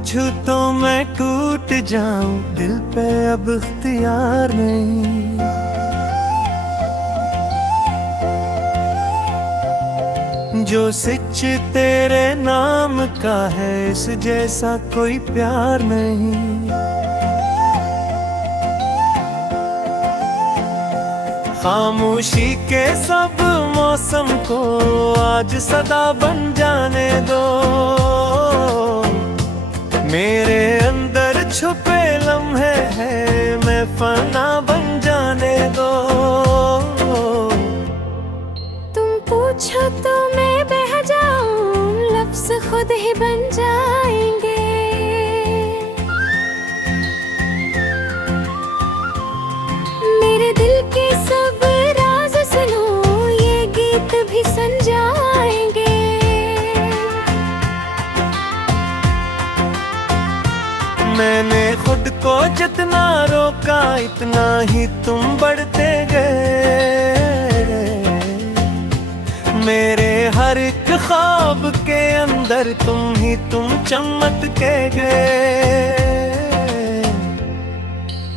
पूछूं तो मैं टूट जाऊं, दिल पे अब इख्तियार नहीं। जो सच तेरे नाम का है, इस जैसा कोई प्यार नहीं। खामोशी के सब मौसम को आज सदा बन जाने दो। मेरे अंदर छुपे लम्हे हैं, मैं फना बन जाने दो। तुम पूछो तो मैं बह जाऊं, लफ्ज़ खुद ही बन जाएंगे। मेरे दिल के सब राज सुनो, ये गीत भी सुन जाएंगे। मैंने खुद को जितना रोका, इतना ही तुम बढ़ते गए। मेरे हर एक ख्वाब के अंदर तुम चमक के गए।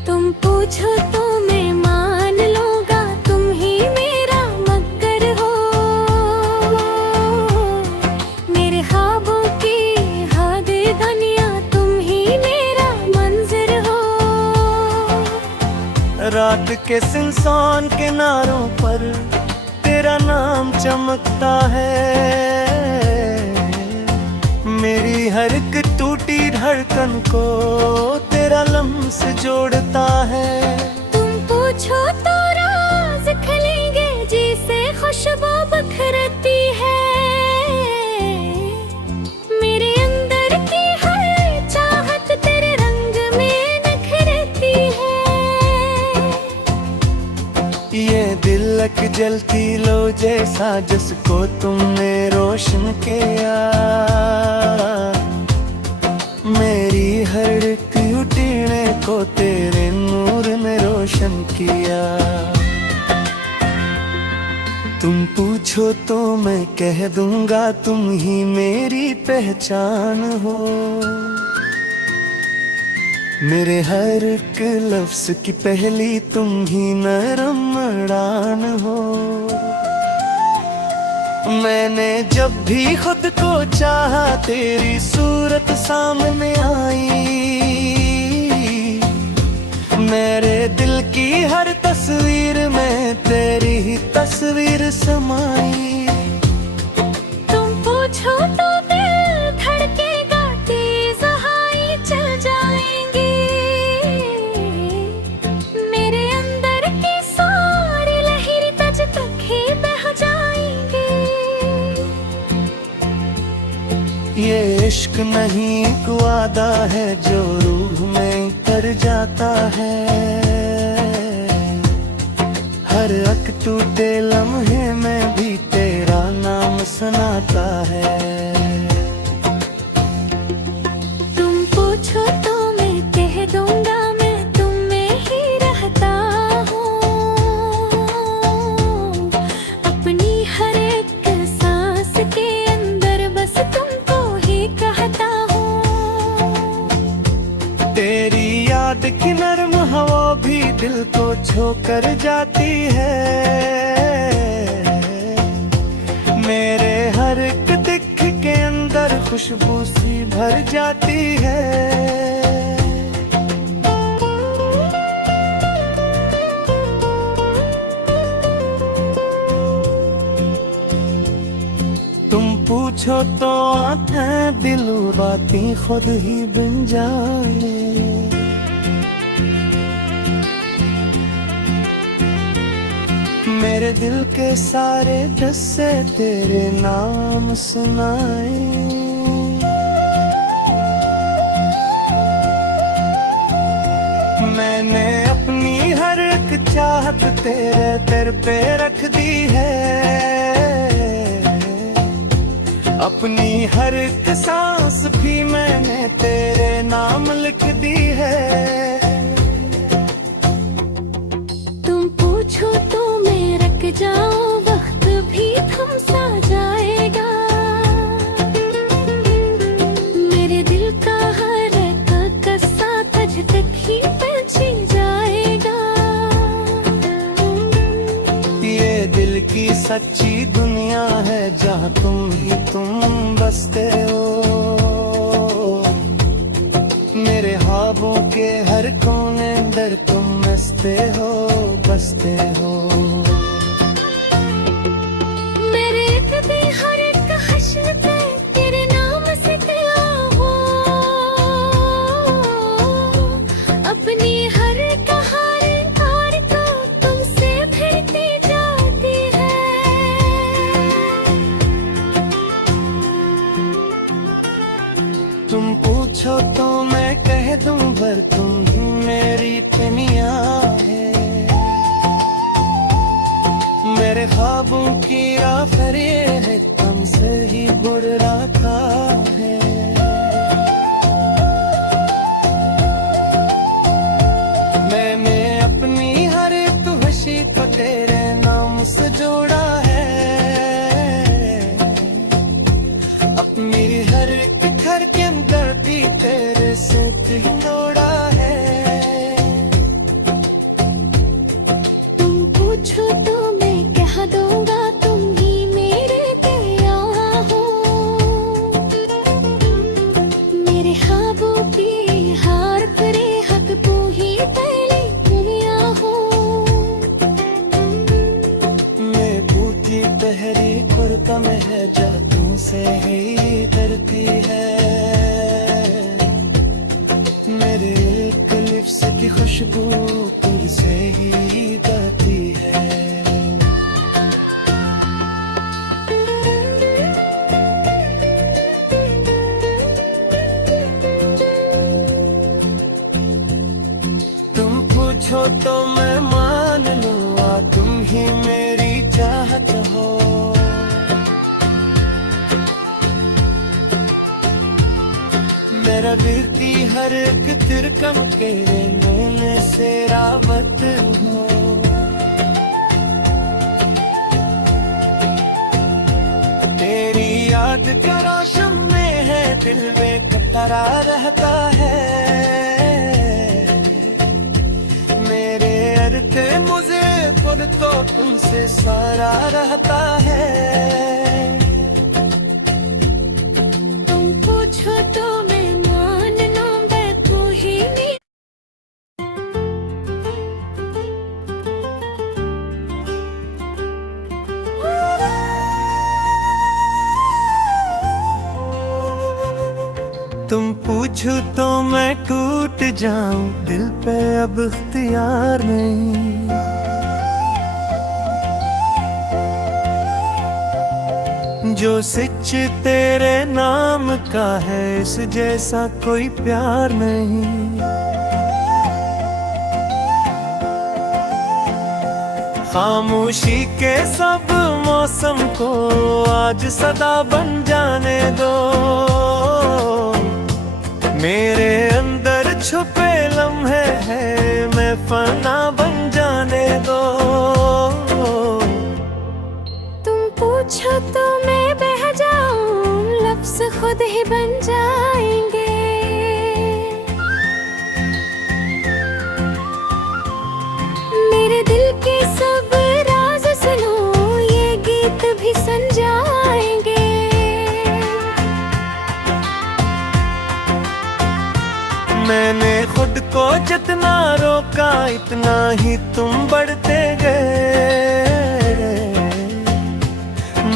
तुम पूछो तो मैं मान लूंगा, तुम ही मेरा मगर हो। मेरे ख्वाबों की हद दुनिया, तुम ही मेरा मंज़िल हो। रात के सुनसान किनारों पर तेरा नाम चमकता है। मेरी हर एक टूटी धड़कन को तेरा लम्स जोड़ता है। तुम पूछो तो राज खलेंगे, जिसे खुशबू बखरती है। मेरे अंदर की हर चाहत तेरे रंग में निखरती है। ये दिलक जलती लो जैसा, जिसको तुमने रोशन किया। मेरी हर एक उठने को तेरे नूर ने रोशन किया। तुम पूछो तो मैं कह दूंगा, तुम ही मेरी पहचान हो। मेरे हर एक लफ्ज की पहली तुम ही नरम अड़ान हो। मैंने जब भी खुद को चाहा, तेरी सूरत सामने आई। मेरे दिल की हर तस्वीर में तेरी ही तस्वीर समाई। तुम पूछो तो दिल धड़केगा, तेज हाई चल जाएंगे। मेरे अंदर की सारी लहर तज तक ही बह जाएंगे। ये इश्क नहीं एक वादा है, जो रूह में कर जाता है। हर एक टूटे लम्हे में भी तेरा नाम सुनाता है। तुम पूछो तो मैं कह दूंगा, मैं तुम में ही रहता हूँ। अपनी हर एक सांस के अंदर बस तुमको ही कहता हूँ। तेरी याद की नर्म हवा भी दिल को छू कर जाती है। मेरे हर एक दिख के अंदर खुशबू सी भर जाती है। तुम पूछो तो आंखें दिल बातें खुद ही बन जाए। मेरे दिल के सारे किस्से तेरे नाम सुनाए। मैंने अपनी हर एक चाहत तेरे दर पे रख दी है। अपनी हर एक सांस भी मैंने तेरे नाम लिख दी है। तुम पूछो तो मैं रख जाऊं, वक्त भी थम सा जाएगा। मेरे दिल का हर सच्ची दुनिया है जहाँ तुम ही तुम बसते हो। मेरे ख्वाबों के हर कोने अंदर तुम बसते हो, बसते हो। मेरे कभी हर एक हश्र पे तेरे नाम से दिया हो, अपनी हर हार तो तुमसे भिड़ती जाती है। तुम पूछो तो मैं कह दूं पर तुम ही मेरी दुनिया है। मेरे ख्वाबों की आखिर ये है तुमसे ही बुड़ रखा है। मैंने अपनी हर एक खुशी को तेरे नाम से जोड़ा है। अपनी हर एक घर के अंदर भी तेरे से जोड़ा है। तुम पूछो तो मैं कह दूंगा तुम ही मेरे दिया हो। मेरे ख्वाबों की हार करे हक तू ही पहली दुनिया हो। मैं बूटी पहरी कुर्ता में है जा तुमसे ही डरती है। मेरे एक लिप्स की खुशबू तुमसे ही गाती है। तुम पूछो तो मैं मान लूंगा तुम ही मेरी चाहत हो। मेरा गिरती हर एक तिरकम के नैन से रावत हो। तेरी याद का रोशन में है दिल में कतरा रहता है। मेरे अर्थ मुझे खुद तो तुमसे सारा रहता है। तुम पूछो तो मैं मान लूंगा तू ही मेरी। तुम पूछो तो मैं टूट जाऊं दिल पे अब इख्तियार नहीं। जो सच तेरे नाम का है इस जैसा कोई प्यार नहीं। खामोशी के सब मौसम को आज सदा बन जाने दो। मेरे अंदर छुपे लम्हे हैं मैं फना बन जाने दो। तुम पूछो तो मैं बह जाऊं लफ्ज़ खुद ही बन जाएंगे। मेरे दिल के सब राज सुनो ये गीत भी सुन जाएंगे। मैंने खुद को जितना रोका इतना ही तुम बढ़ते गए।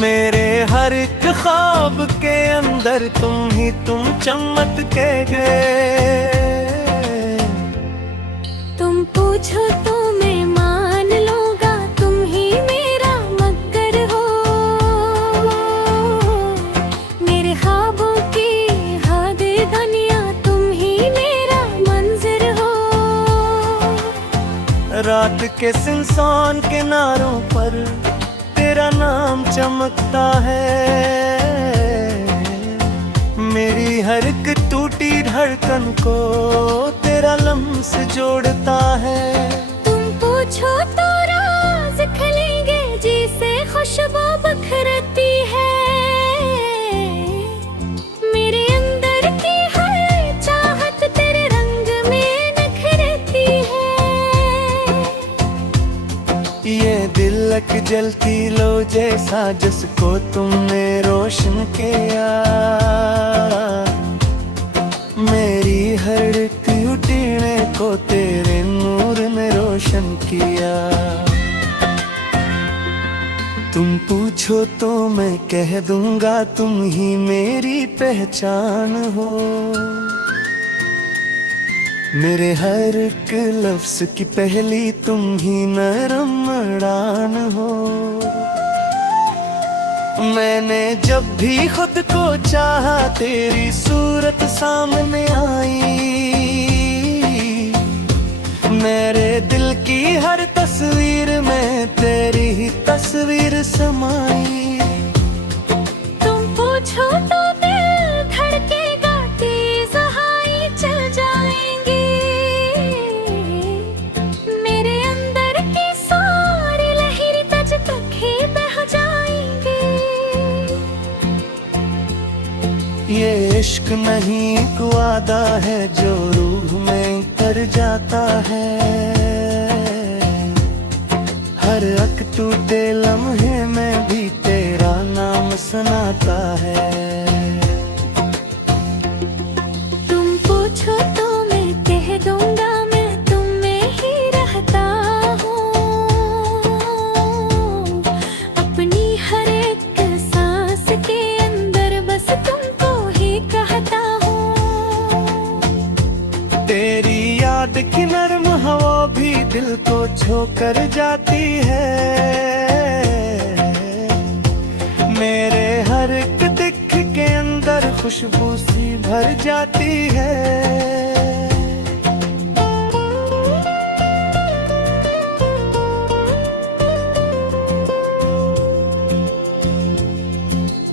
मेरे हर एक ख्वाब के अंदर तुम चमक के गए। तुम पूछो तो मैं मान लूंगा तुम ही मेरा मगर हो। मेरे ख्वाबों की हद दुनिया तुम ही मेरा मंजिर हो। रात के सुनसान किनारों पर तेरा नाम चमकता है। मेरी हर एक टूटी धड़कन को तेरा लम्स जोड़ता है। तुम पूछो तो राज खलेंगे जिसे खुशबू बखरती है। मेरे अंदर की हर चाहत तेरे रंग में निखरती है। ये दिल जलती लो जैसा जिसको तुमने रोशन किया, मेरी हर टूटने को तेरे नूर ने रोशन किया। तुम पूछो तो मैं कह दूंगा, तुम ही मेरी पहचान हो। मेरे हर एक लफ्ज की पहली तुम ही नरम अड़ान हो। मैंने जब भी खुद को चाहा तेरी सूरत सामने आई, मेरे दिल की हर तस्वीर में तेरी ही तस्वीर समाई। तुम पूछो तो दिल धड़केगा, तेज हवाएं चल जाएंगी, मेरे अंदर की सारी लहरें तज तक ही बह जाएंगी। ये इश्क नहीं एक वादा है जो रूह में कर जाता है, हर एक टूटे लम्हे में भी तेरा नाम सुनाता है। तुम पूछो तो मैं कह दूंगा, मैं तुम में ही रहता हूँ, अपनी हर एक सांस के अंदर बस तुमको ही कहता हूँ। तेरी याद की नरम हवा भी दिल को छू कर जाती है, मेरे हर एक दिख के अंदर खुशबू सी भर जाती है।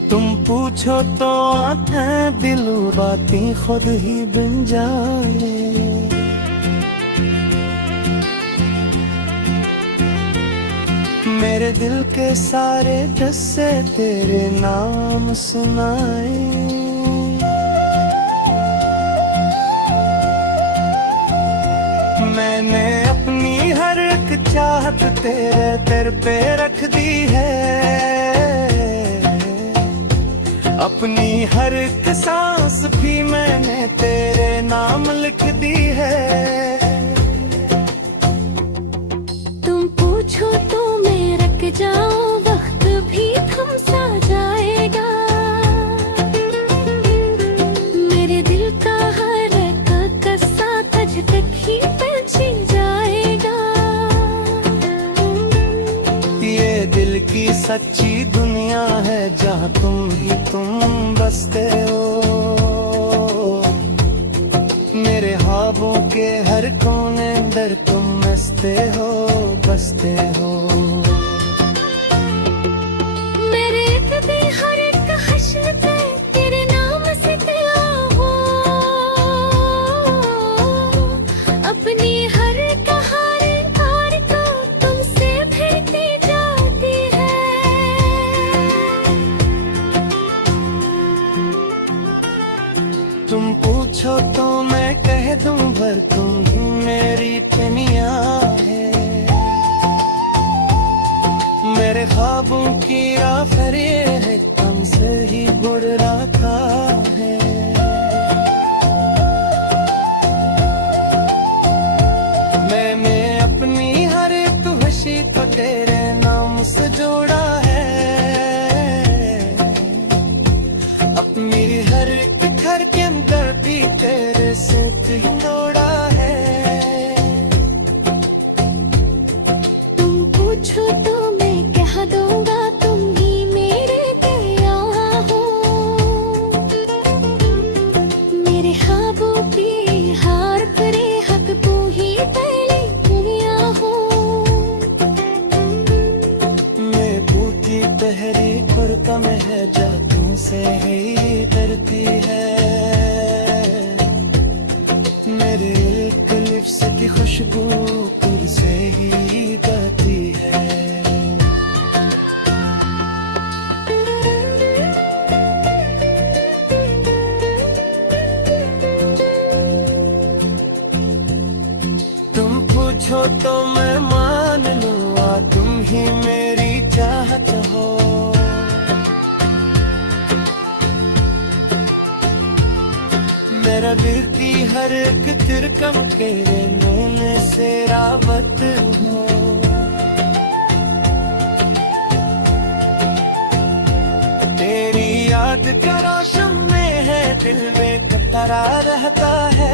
तुम पूछो तो आंखें दिलो बातें खुद ही बन जाए, मेरे दिल के सारे किस्से तेरे नाम सुनाए। मैंने अपनी हर एक चाहत तेरे पे रख दी है, अपनी हर एक सांस भी मैंने तेरे नाम लिख दी है। तुम पूछो तो मैं रख जाऊं, वक्त भी थम सा जाएगा, मेरे दिल का हर एक किस्सा तज तक ही पहुंची जाएगा। ये दिल की सच्ची दुनिया है जहाँ तुम ही तुम बसते हो, मेरे ख्वाबों के हर कोने अंदर तुम बसते हो, बसते हो। मेरे इतने हर एक हश्र पे तेरे नाम से दिया हो, अपनी हर एक हार को तुमसे भेजती जाती है। तुम पूछो तो मैं कह दूं भर तुम ही मेरी दुनिया है, मेरे ख्वाबों की आखिर ये है तुमसे ही बुड़ रखा है। मैंने अपनी हर एक खुशी को तेरे नाम से जोड़ा है, अपनी हर एक घर के अंदर भी तेरे से जोड़ा है। तुम पूछो तो मैं कह दूंगा, तुम ही मेरे दिया हो, मेरे ख्वाबों की हार करे हक तू ही पहली दुनिया हो। मैं भूती तहरी खुरका में है जा तुमसे ही डरती है, मेरे एक लिप्स की खुशबू तुझसे ही गाती है। तुम पूछो तो मैं मान लूँ, तुम ही मेरी चाहत हो। मेरा दिल की हर एक तिरकम तेरे नैने से रावत हो। तेरी याद का रोशन में है दिल में कतरा रहता है।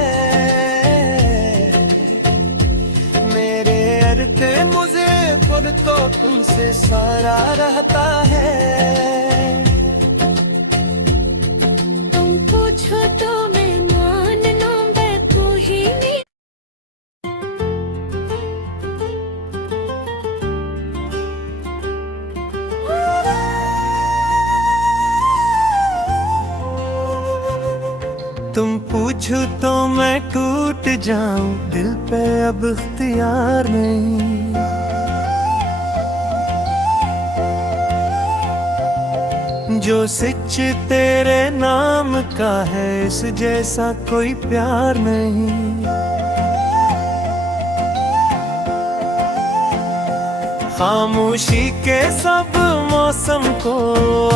मेरे अर्थ मुझे खुद तो तुमसे सारा रहता है। तुम पूछो तो मैं मान लूं, मैं तू ही नहीं। तुम पूछो तो मैं टूट जाऊं, दिल पे अब इख्तियार नहीं। जो सच तेरे नाम का है इस जैसा कोई प्यार नहीं। खामोशी के सब मौसम को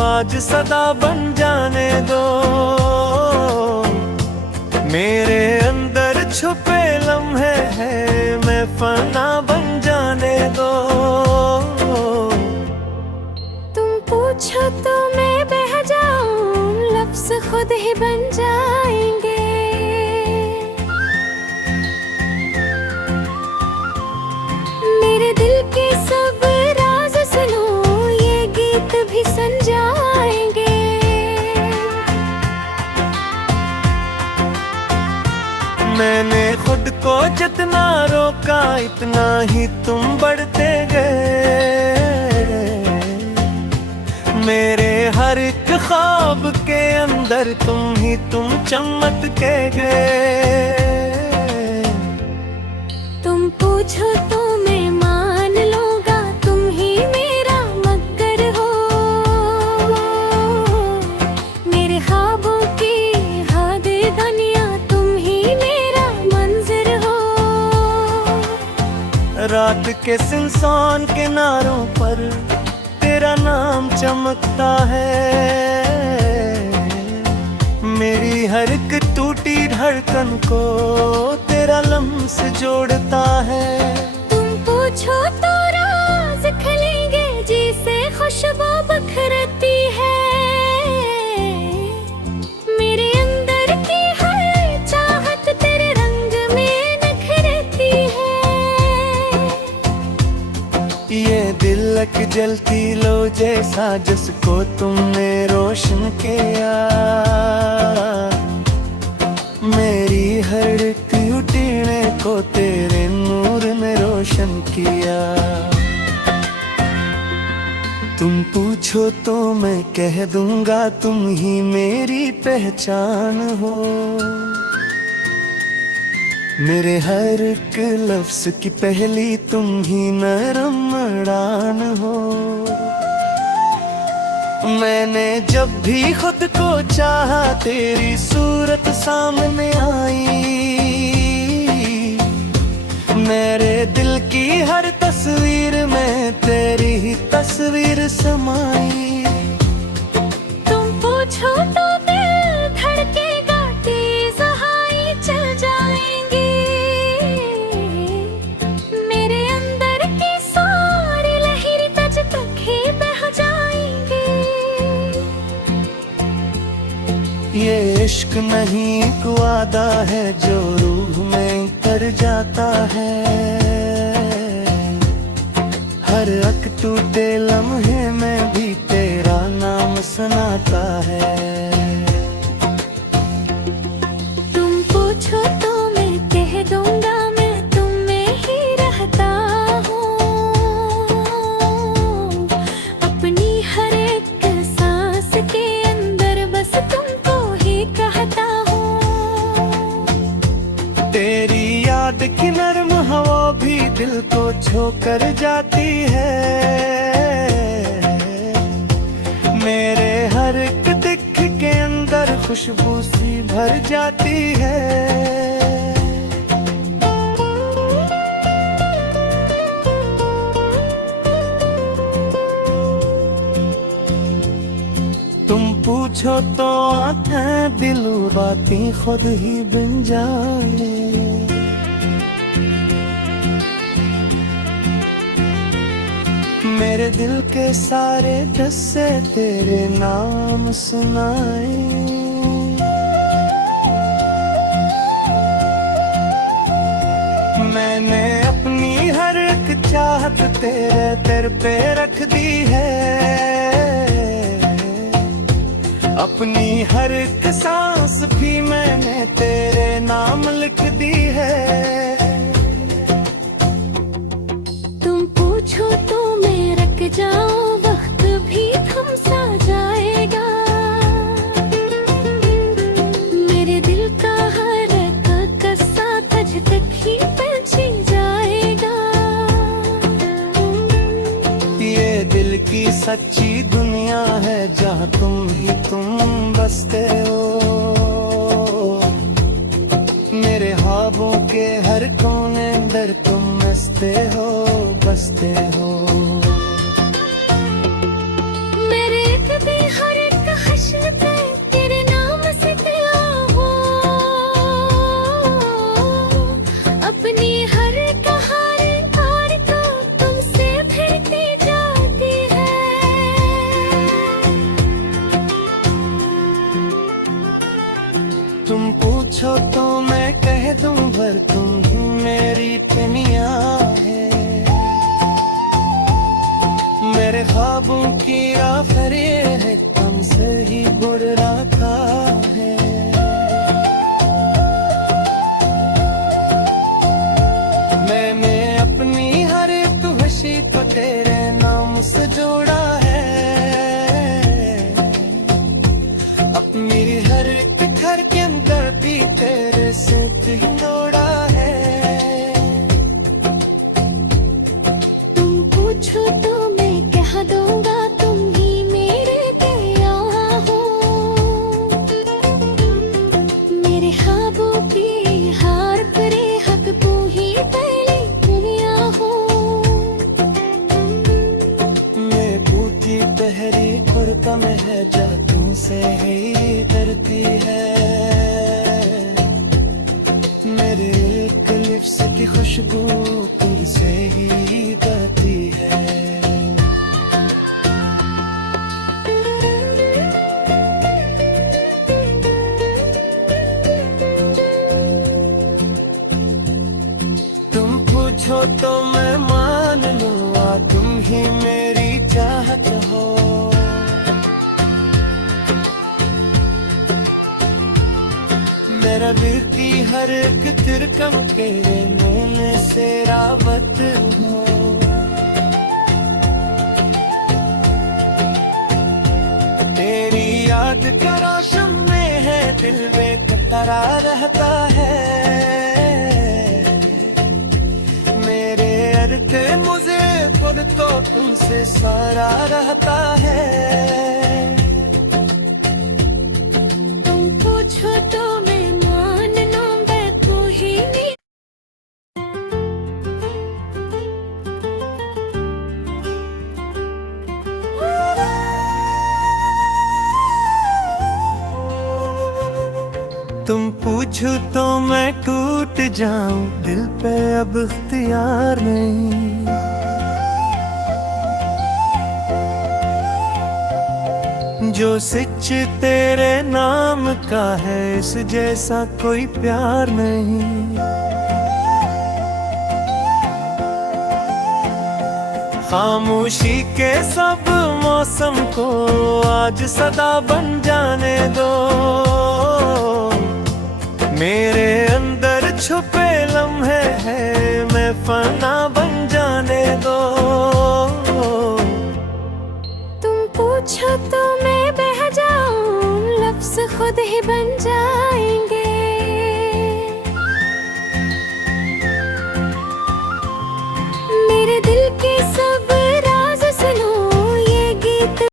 आज सदा बन जाने दो। मेरे अंदर छुपे लम्हे हैं, मैं फना बन जाने दो। तुम पूछो तो मैं बह जाऊं, लफ्ज़ खुद ही बन जाएंगे। मेरे दिल के सब राज सुनो, ये गीत भी सुन जाएंगे। मैंने खुद को जितना रोका इतना ही तुम बढ़ते गए। मेरे हर एक ख्वाब के अंदर तुम चमक के गए। तुम पूछो तो मैं मान लूंगा, तुम ही मेरा मगर हो। मेरे ख्वाबों की हद दुनिया तुम ही मेरा मंजिर हो। रात के सुनसान किनारों पर तेरा नाम चमकता है। मेरी हर एक टूटी धड़कन को तेरा लम्स जोड़ता है। तुम पूछो तो राज खलेंगे जिसे खुशबू बखरती है। मेरे अंदर की हर चाहत तेरे रंग में निखरती है। ये दिलक जलती लो जैसा जिसको तुमने रोशन किया। मेरी हर टूटने को तेरे नूर ने रोशन किया। तुम पूछो तो मैं कह दूंगा तुम ही मेरी पहचान हो। मेरे हर एक लफ्ज की पहली तुम ही नरम अड़ान हो। मैंने जब भी खुद को चाहा तेरी सूरत सामने आई। मेरे दिल की हर तस्वीर में तेरी ही तस्वीर समाई। तुम पूछो तो दिल धड़केगा, तेज हवाएं चल जाएंगी। मेरे अंदर की सारी लहरें तुझ तक ही बह जाएंगी। ये इश्क नहीं एक वादा है जो रूह में कर जाता है। हर एक टूटे लम्हे में भी तेरा नाम सुनाता है। तुम पूछो तो मैं कह दूंगा, मैं तुम में ही रहता हूँ। अपनी हर एक सांस के अंदर बस तुमको ही कहता हूँ। तेरी याद की नरम हवा भी दिल को छू कर जाती है। मेरे हर एक दिख के अंदर खुशबू सी भर जाती है। पूछो तो आंखें दिलू बातें खुद ही बन जाए। मेरे दिल के सारे किस्से तेरे नाम सुनाए। मैंने अपनी हर एक चाहत तेरे पे रख दी है। अपनी हर एक सांस भी मैंने तेरे नाम लिख दी है। तुम पूछो तो मैं रख जाऊं, वक्त भी थम सा जाएगा। मेरे दिल का हर एक कस्सा तुझ तक ही पहुंच जाएगा। ये दिल की सच्ची दुनिया है जहाँ तुम बसते हो। मेरे ख्वाबों के हर कोने अंदर तुम बसते हो। मेरे भी हर एक हश्र पे तेरे नाम से दिया हो। अपनी हर कहानी को तुमसे भेजती जाती है। तुम पूछो तो मैं कह दूं भर तुम ही मेरी दुनिया है। मेरे ख्वाबों की आखिर ये है तुमसे ही बुड़ रखा है। मैंने अपनी हर एक खुशी को तेरे नाम से जोड़ा है। अपनी हर एक घर के अंदर भी तेरे से जोड़ा है। तुम पूछो तो मैं कह दूंगा, तुम ही मेरे दिया हो। मेरे ख्वाबों की हार परे हक तू ही पहली दुनिया हो। मैं पूछी पहरी खुरका में है जा तुमसे ही डरती है। मेरे एक लिप्स की खुशबू तुमसे ही बहती है। तुम पूछो तो मैं मान लूँगा तुम ही मेरी चाहत हो। मेरा दिल की हर एक तिरकम तेरे नैन से रावत हो। तेरी याद का रोशन में है दिल में कतरा रहता है। मेरे अर्थ मुझे खुद तो तुमसे सारा रहता है। तुम पूछो तो मैं मान लूंगा तू ही नहीं। तुम पूछो तो मैं टूट जाऊं, दिल पे अब इख्तियार नहीं। जो सच तेरे नाम का है इस जैसा कोई प्यार नहीं। खामोशी के सब मौसम को आज सदा बन जाने दो। मेरे अंदर छुपे लम्हे हैं मैं फना बन जाने दो। तुम पूछो तो मैं बह जाऊं, लफ्ज़ खुद ही बन